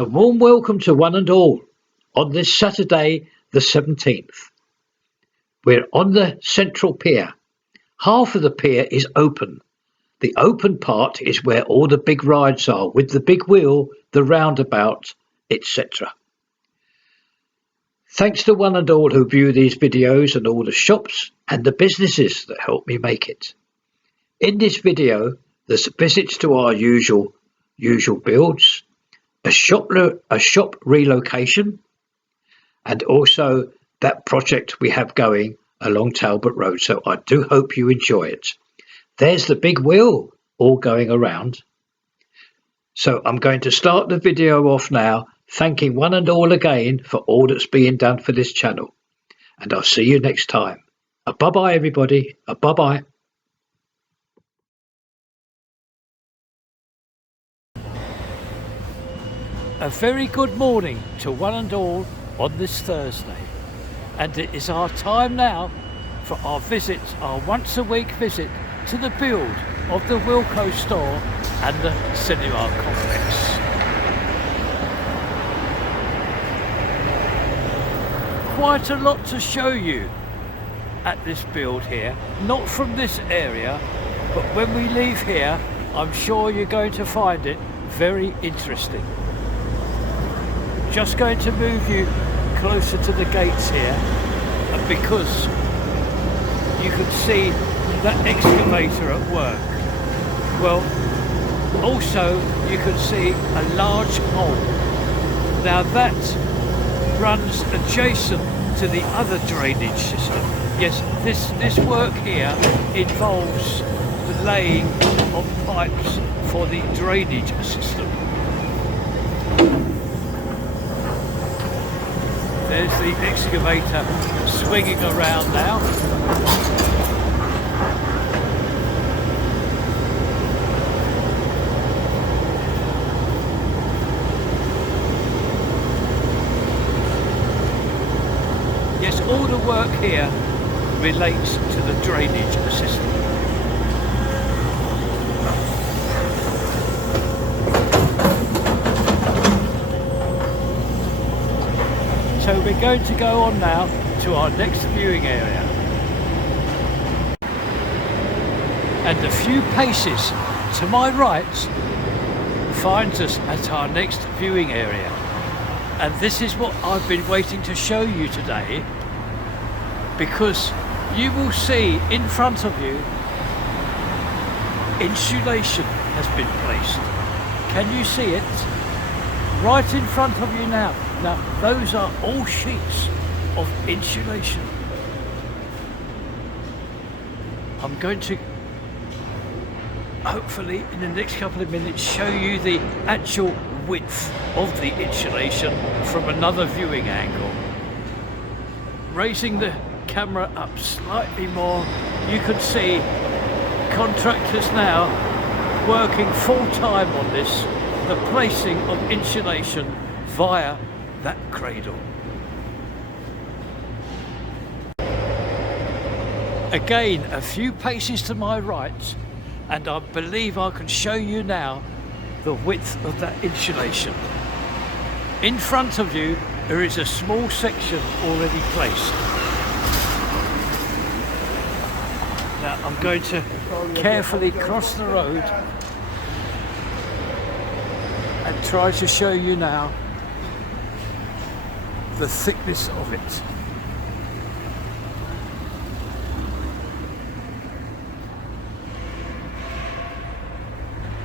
A warm welcome to one and all on this Saturday the 17th. We're on the central pier. Half of the pier is open. The open part is where all the big rides are, with the big wheel, the roundabout, etc. Thanks to one and all who view these videos and all the shops and the businesses that help me make it. In this video, there's visits to our usual builds, a shop relocation, and also that project we have going along Talbot Road. So I do hope you enjoy it. There's the big wheel all going around. So I'm going to start the video off now, thanking one and all again for all that's being done for this channel. And I'll see you next time. Bye-bye, everybody. Bye-bye. A very good morning to one and all on this Thursday. And it is our time now for our visits, our once a week visit to the build of the Wilco store and the cinema complex. Quite a lot to show you at this build here, not from this area, but when we leave here, I'm sure you're going to find it very interesting. Just going to move you closer to the gates here, and because you can see that excavator at work. Well, also you can see a large hole. Now that runs adjacent to the other drainage system. Yes, this work here involves the laying of pipes for the drainage system. There's the excavator swinging around now. Yes, all the work here relates to the drainage system. So we're going to go on now to our next viewing area. And a few paces to my right finds us at our next viewing area. And this is what I've been waiting to show you today, because you will see in front of you insulation has been placed. Can you see it? Right in front of you now. Now, those are all sheets of insulation. I'm going to, hopefully, in the next couple of minutes, show you the actual width of the insulation from another viewing angle. Raising the camera up slightly more, you can see contractors now working full time on this, the placing of insulation via that cradle. Again, a few paces to my right, and I believe I can show you now the width of that insulation. In front of you, there is a small section already placed. Now I'm going to carefully cross the road and try to show you now the thickness of it.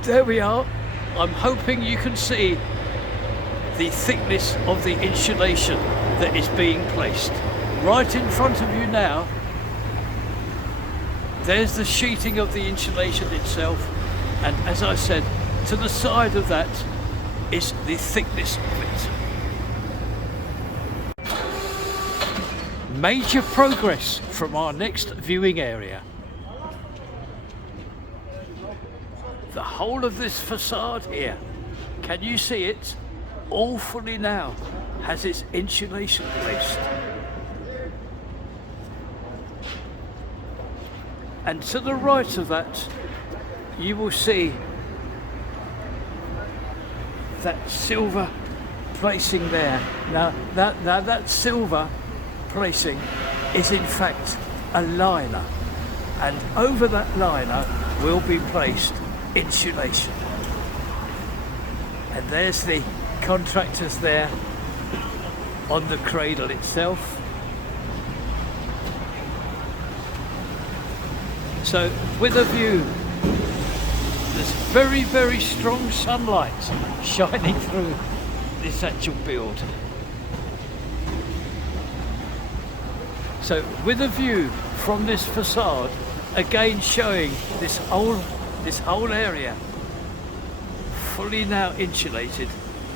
There we are. I'm hoping you can see the thickness of the insulation that is being placed. Right in front of you now, there's the sheeting of the insulation itself, and as I said, to the side of that is the thickness of it. Major progress from our next viewing area. The whole of this facade here, can you see it? All fully now has its insulation placed. And to the right of that, you will see that silver placing there. Now that silver placing is in fact a liner, and over that liner will be placed insulation. And there's the contractors there on the cradle itself. So with a view, there's very, very strong sunlight shining through this actual build. So with a view from this facade, again showing this whole area fully now insulated,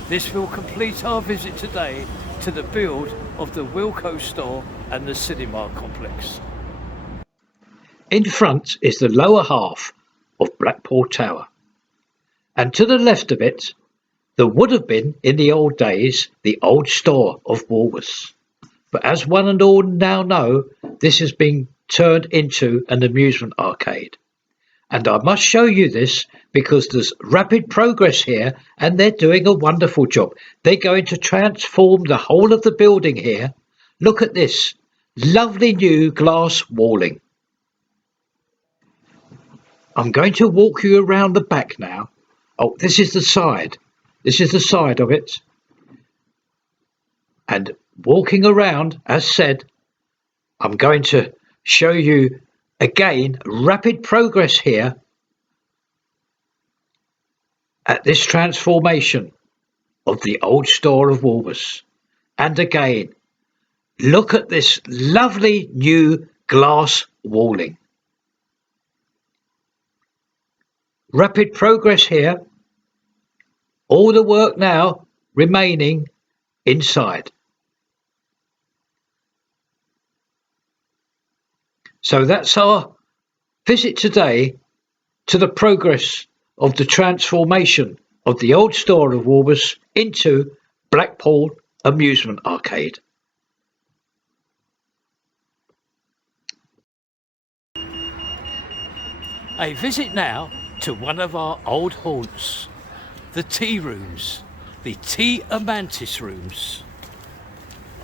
this will complete our visit today to the build of the Wilco store and the cinema complex. In front is the lower half of Blackpool Tower, and to the left of it, there would have been in the old days the old store of Woolworths. But as one and all now know, this has been turned into an amusement arcade. And I must show you this because there's rapid progress here and they're doing a wonderful job. They're going to transform the whole of the building here. Look at this lovely new glass walling. I'm going to walk you around the back now. Oh, this is the side. This is the side of it. And walking around, as said, I'm going to show you again rapid progress here at this transformation of the old store of Woolworths. And again, look at this lovely new glass walling. Rapid progress here. All the work now remaining inside. So that's our visit today to the progress of the transformation of the old store of Woolworths into Blackpool Amusement Arcade. A visit now to one of our old haunts, the tea rooms, the tiamantes rooms.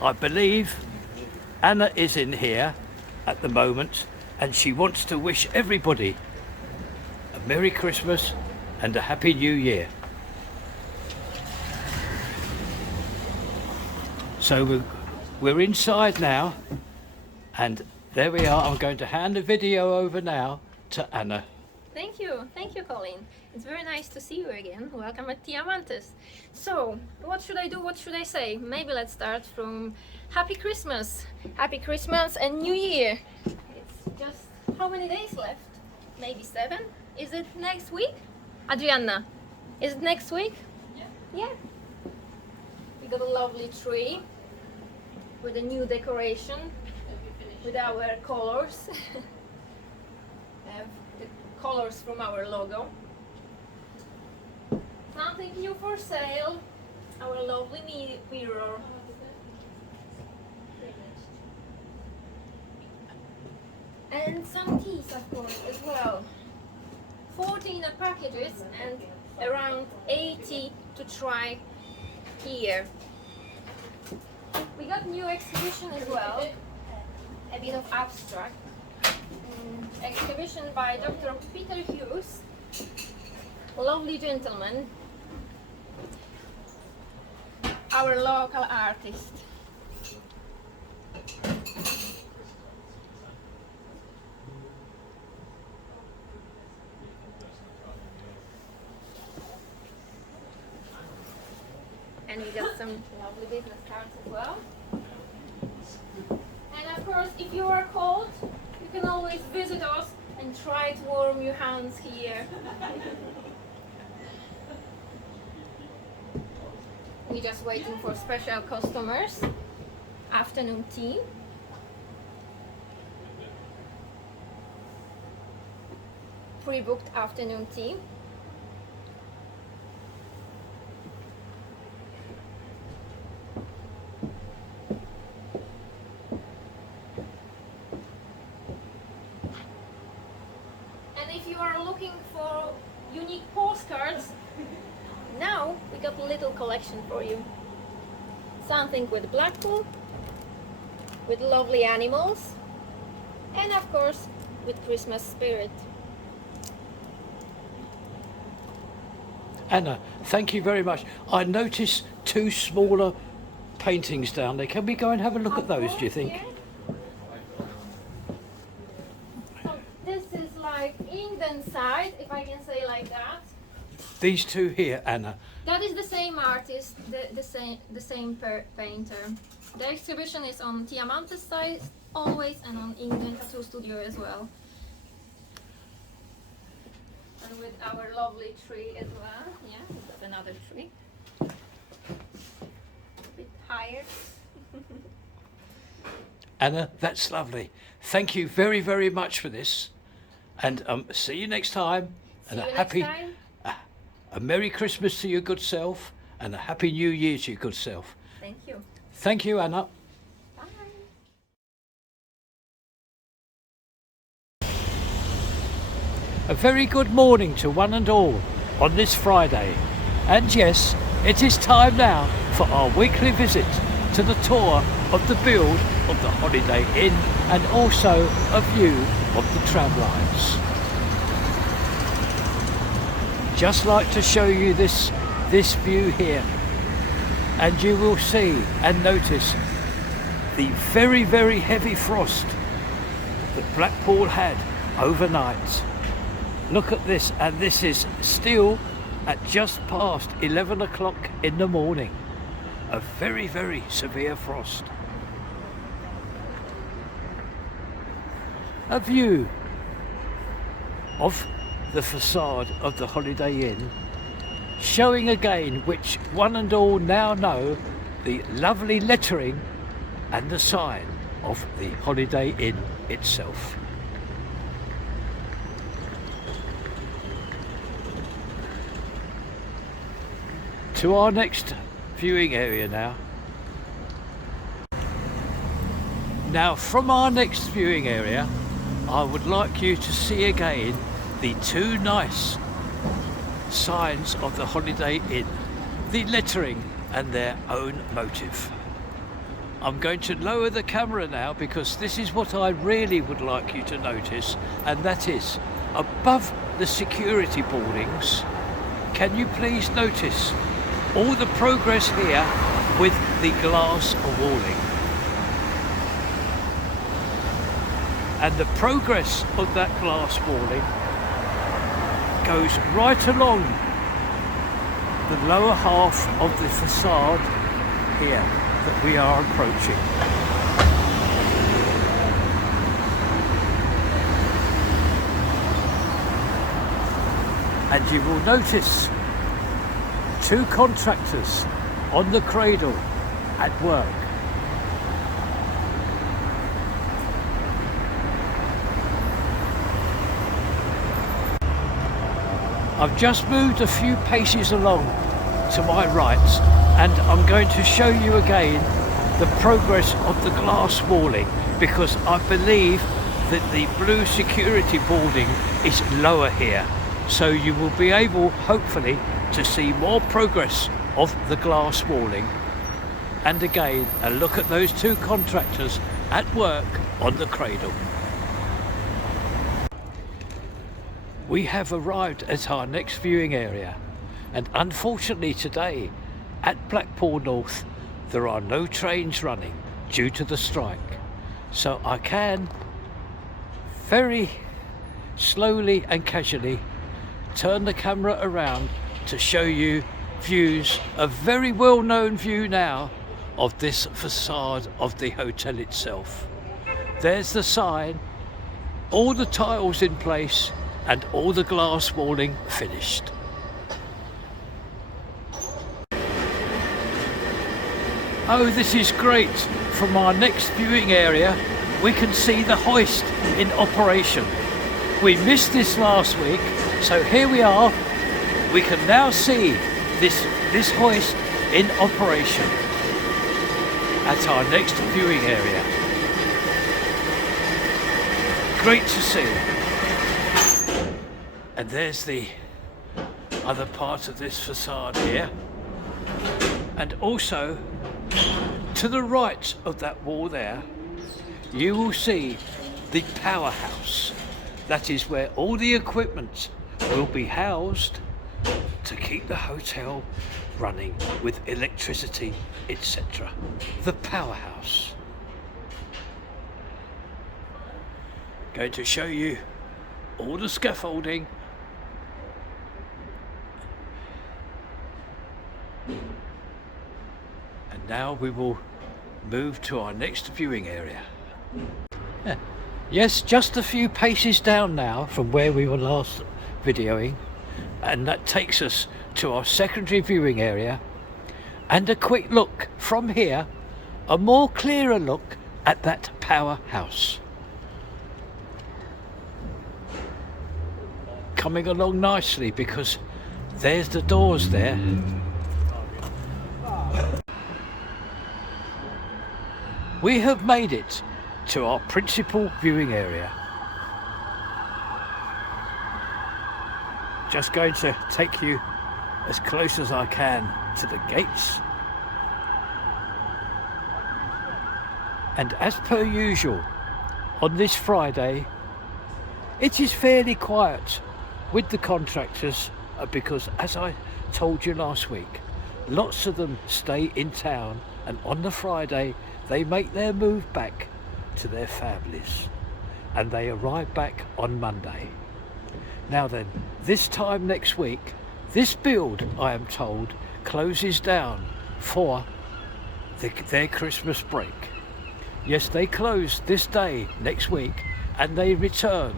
I believe Anna is in here at the moment and she wants to wish everybody a Merry Christmas and a Happy New Year. So we're inside now and there we are. I'm going to hand the video over now to Anna. Thank you, Colin. It's very nice to see you again. Welcome at Tiamantes. So, what should I do? What should I say? Maybe let's start from Happy Christmas and New Year. It's just how many days left? Maybe 7? Is it next week? Adriana, is it next week? Yeah. We got a lovely tree with a new decoration with our colors. The colors from our logo. Something new for sale. Our lovely mirror. And some teas, of course, as well. 14 packages and around 80 to try here. We got new exhibition as well. A bit of abstract. Exhibition by Dr. Peter Hughes, lovely gentleman, our local artist. And we got some lovely business cards as well. And of course, if you are cold, you can always visit us and try to warm your hands here. We're just waiting for special customers. Afternoon tea. Pre-booked afternoon tea. If you are looking for unique postcards, now we got a little collection for you. something with Blackpool, with lovely animals, and of course with Christmas spirit. Anna, thank you very much. I noticed two smaller paintings down there. Can we go and have a look at those, do you think? Yeah. So this is like England side, if I can say like that. These two here, Anna. That is the same artist, the same painter. The exhibition is on Tiamantes side always, and on England Tattoo Studio as well. And with our lovely tree as well. Yeah, we've got another tree. A bit higher. Anna, that's lovely. Thank you very, very much for this. And see you next time. See And you a happy, next time. a Merry Christmas to your good self, and a Happy New Year to your good self. Thank you. Thank you, Anna. Bye. A very good morning to one and all on this Friday. And yes, it is time now for our weekly visit to the tour of the build of the Holiday Inn and also a view of the tram lines. Just like to show you this view here, and you will see and notice the very, very heavy frost that Blackpool had overnight. Look at this, and this is still at just past 11 o'clock in the morning. A very, very severe frost. A view of the facade of the Holiday Inn, showing again, which one and all now know, the lovely lettering and the sign of the Holiday Inn itself. To our next viewing area now. Now from our next viewing area, I would like you to see again the two nice signs of the Holiday Inn, the lettering and their own motive. I'm going to lower the camera now because this is what I really would like you to notice, and that is above the security boardings. Can you please notice all the progress here with the glass walling? And the progress of that glass walling goes right along the lower half of the facade here that we are approaching. And you will notice two contractors on the cradle at work. I've just moved a few paces along to my right, and I'm going to show you again the progress of the glass walling, because I believe that the blue security boarding is lower here, so you will be able hopefully to see more progress of the glass walling. And again, a look at those two contractors at work on the cradle. We have arrived at our next viewing area, and unfortunately today at Blackpool North there are no trains running due to the strike, so I can very slowly and casually turn the camera around to show you views, a very well-known view now of this facade of the hotel itself. There's the sign, all the tiles in place and all the glass walling finished. Oh, this is great. From our next viewing area, we can see the hoist in operation. We missed this last week, so here we are. We can now see this hoist in operation at our next viewing area. Great to see. And there's the other part of this facade here. And also To the right of that wall there, you will see the powerhouse. That is where all the equipment will be housed to keep the hotel running with electricity, etc. The powerhouse. Going to show you all the scaffolding. And now we will move to our next viewing area. Yes, just a few paces down now from where we were last videoing, and that takes us to our secondary viewing area, and a quick look from here, a more clearer look at that powerhouse. Coming along nicely because there's the doors there. We have made it to our principal viewing area. Just going to take you as close as I can to the gates. And as per usual, on this Friday, it is fairly quiet with the contractors because, as I told you last week, lots of them stay in town, and on the Friday they make their move back to their families and they arrive back on Monday. Now then, this time next week, this build, I am told, closes down for their Christmas break. Yes, they close this day next week and they return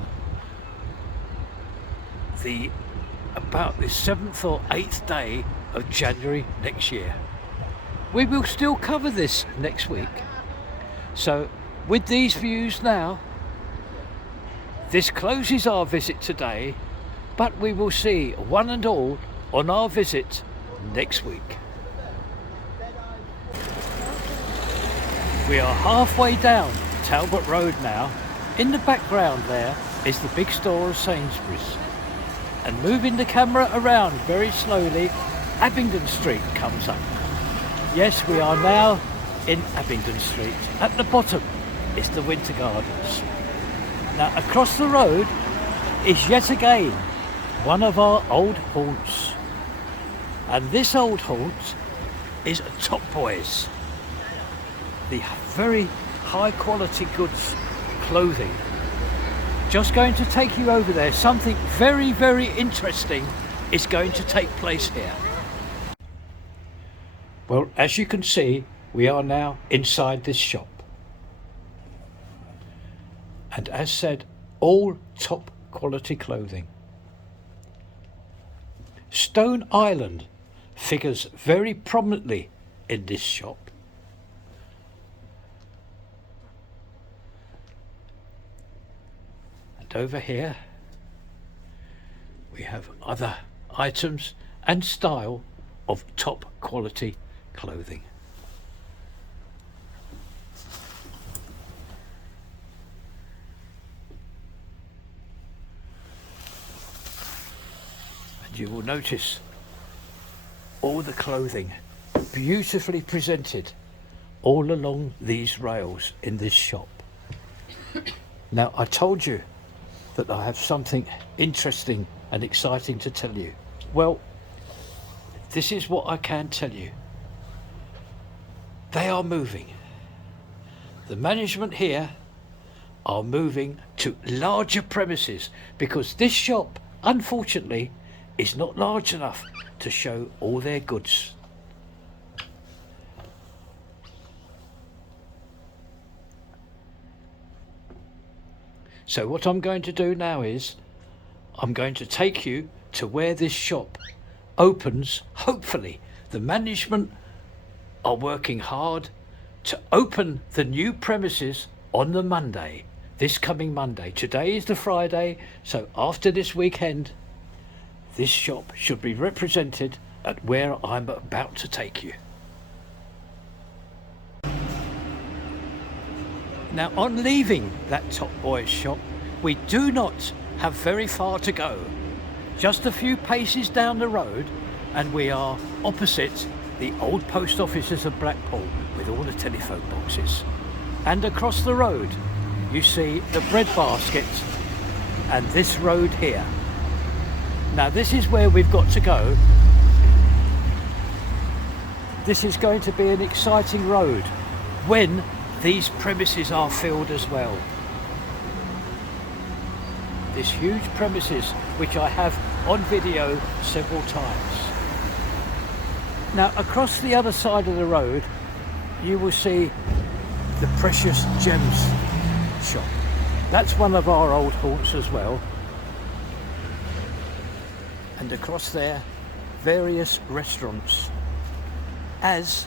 about the 7th or 8th day of January next year. We will still cover this next week. So with these views now, this closes our visit today, but we will see one and all on our visit next week. We are halfway down Talbot Road now. In the background there is the big store of Sainsbury's. And moving the camera around very slowly, Abingdon Street comes up. Yes, we are now in Abingdon Street. At the bottom is the Winter Gardens. Now across the road is yet again one of our old haunts. And this old haunt is Top Boys. The very high quality goods clothing. Just going to take you over there. Something very, very interesting is going to take place here. Well, as you can see, we are now inside this shop. And as said, all top quality clothing. Stone Island figures very prominently in this shop. And over here we have other items and style of top quality clothing. And you will notice all the clothing beautifully presented all along these rails in this shop. Now, I told you that I have something interesting and exciting to tell you. Well, this is what I can tell you. They are moving. The management here are moving to larger premises because this shop, unfortunately, is not large enough to show all their goods. So what I'm going to do now is I'm going to take you to where this shop opens. Hopefully the management are working hard to open the new premises on the Monday, this coming Monday. Today is the Friday, so after this weekend this shop should be represented at where I'm about to take you. Now, on leaving that Top Boys shop, we do not have very far to go. Just a few paces down the road and we are opposite the old post offices of Blackpool with all the telephone boxes. And across the road you see the bread basket and this road here. Now this is where we've got to go. This is going to be an exciting road when these premises are filled as well. This huge premises which I have on video several times. Now across the other side of the road you will see the Precious Gems shop. That's one of our old haunts as well. And across there various restaurants, as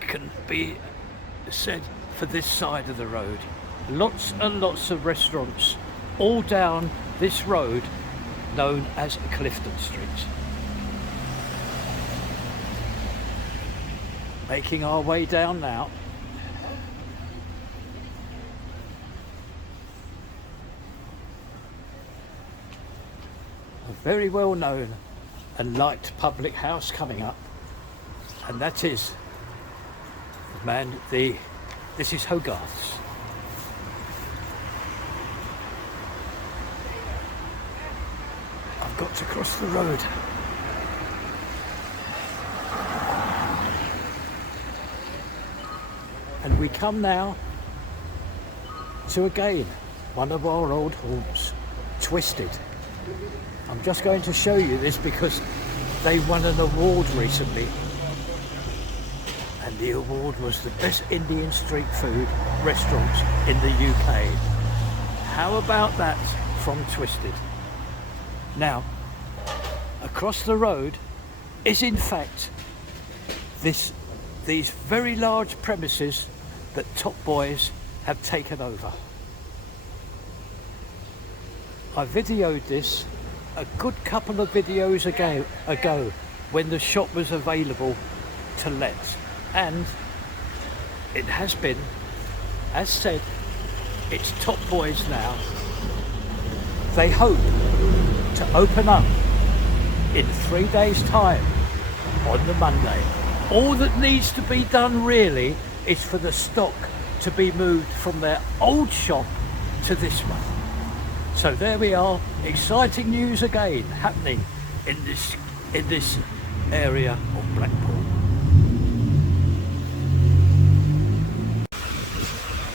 can be said for this side of the road. Lots and lots of restaurants all down this road known as Clifton Street. Making our way down now. A very well known and liked public house coming up, and that is this is Hogarth's. I've got to cross the road. And we come now to again one of our old haunts, Twisted. I'm just going to show you this because they won an award recently, and the award was the best Indian street food restaurant in the UK. How about that from Twisted? Now across the road is in fact these very large premises that Top Boys have taken over. I videoed this a good couple of videos ago when the shop was available to let, and it has been, as said, it's Top Boys now. They hope to open up in 3 days' time on the Monday. All that needs to be done really is for the stock to be moved from their old shop to this one. So there we are, exciting news again happening in this area of Blackpool.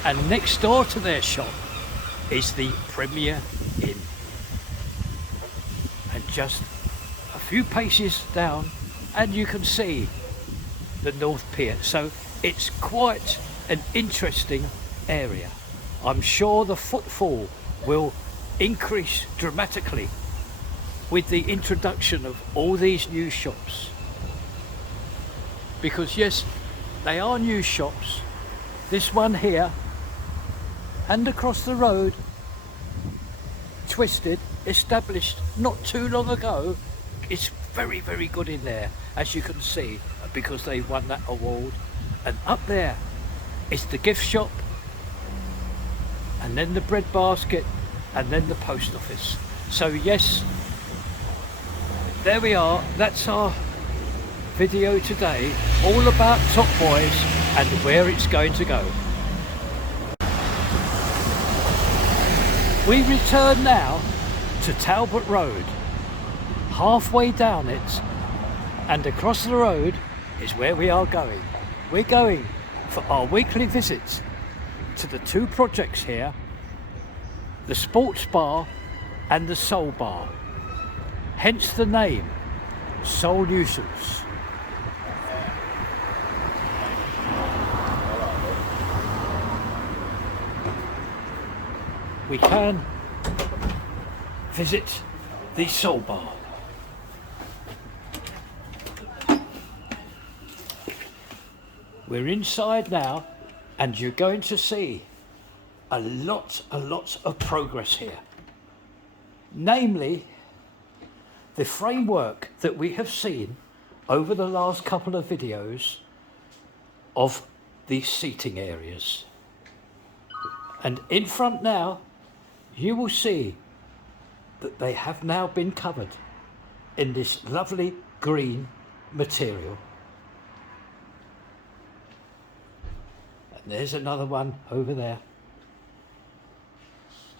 And next door to their shop is the Premier Inn. And just a few paces down and you can see the North Pier. So it's quite an interesting area. I'm sure the footfall will increase dramatically with the introduction of all these new shops, because yes, they are new shops. This one here and across the road, Twisted, established not too long ago. It's very, very good in there, as you can see, because they won that award. And up there is the gift shop, and then the bread basket, and then the post office. So yes, there we are. That's our video today, all about Top Boys and where it's going to go. We return now to Talbot Road, halfway down it, and across the road is where we are going. We're going for our weekly visit to the two projects here, the Sports Bar and the Soul Bar, hence the name Soul Nuisance. We can visit the Soul Bar. We're inside now, and you're going to see a lot of progress here. Namely, the framework that we have seen over the last couple of videos of the seating areas. And in front now, you will see that they have now been covered in this lovely green material. And there's another one over there.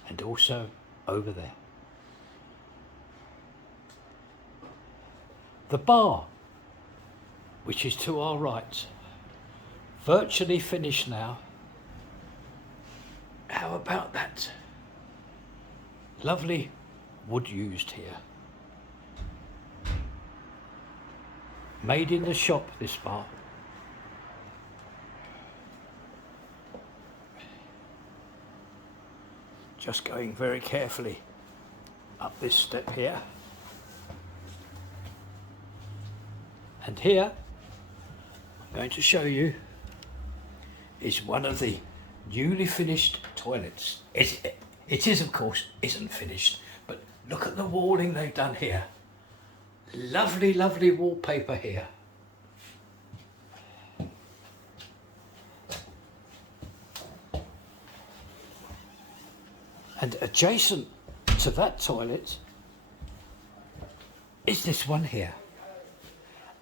And also over there. The bar, which is to our right, virtually finished now. How about that? Lovely wood used here. Made in the shop, this bar. Just going very carefully up this step here. And here, I'm going to show you, is one of the newly finished toilets. It is, of course, isn't finished, but look at the walling they've done here. Lovely, lovely wallpaper here. And adjacent to that toilet is this one here.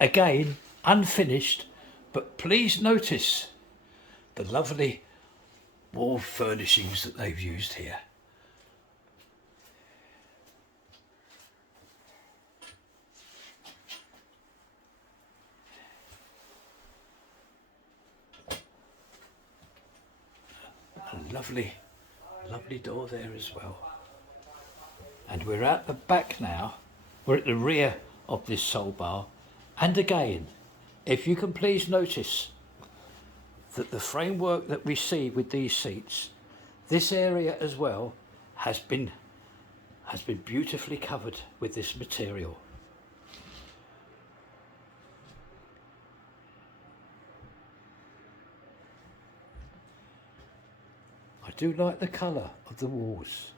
Again, unfinished, but please notice the lovely wall furnishings that they've used here. A lovely door there as well. And we're at the back now. We're at the rear of this soul bar. And again, if you can please notice that the framework that we see with these seats, this area as well has been beautifully covered with this material. I do like the colour of the walls.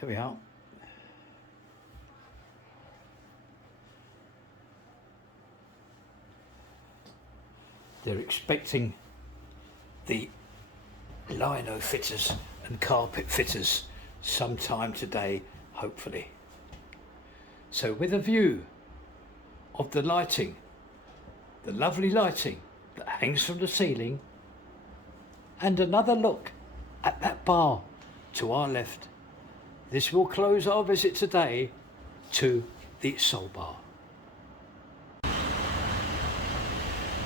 There we are. They're expecting the lino fitters and carpet fitters sometime today, hopefully. So with a view of the lighting, the lovely lighting that hangs from the ceiling, and another look at that bar to our left, this will close our visit today to the Soul Bar.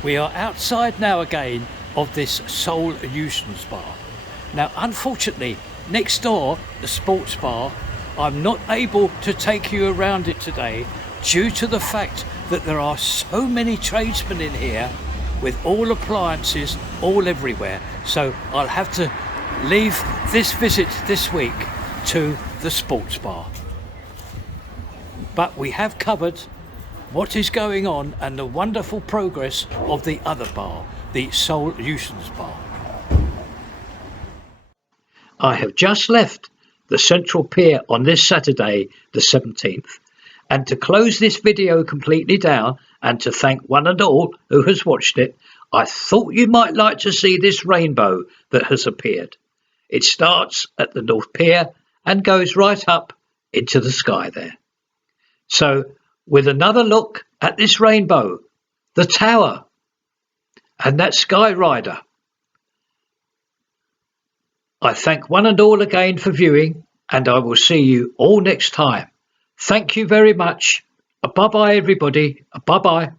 We are outside now again of this Soul Nuisance Bar. Now unfortunately, next door, the sports bar, I'm not able to take you around it today due to the fact that there are so many tradesmen in here with all appliances all everywhere. So I'll have to leave this visit this week to the sports bar. But we have covered what is going on and the wonderful progress of the other bar, the Soul Nuisance Bar. I have just left the Central Pier on this Saturday, the 17th, and to close this video completely down and to thank one and all who has watched it, I thought you might like to see this rainbow that has appeared. It starts at the North Pier and goes right up into the sky there. So, with another look at this rainbow, the tower, and that sky rider, I thank one and all again for viewing, and I will see you all next time. Thank you very much. Bye-bye, everybody. Bye-bye.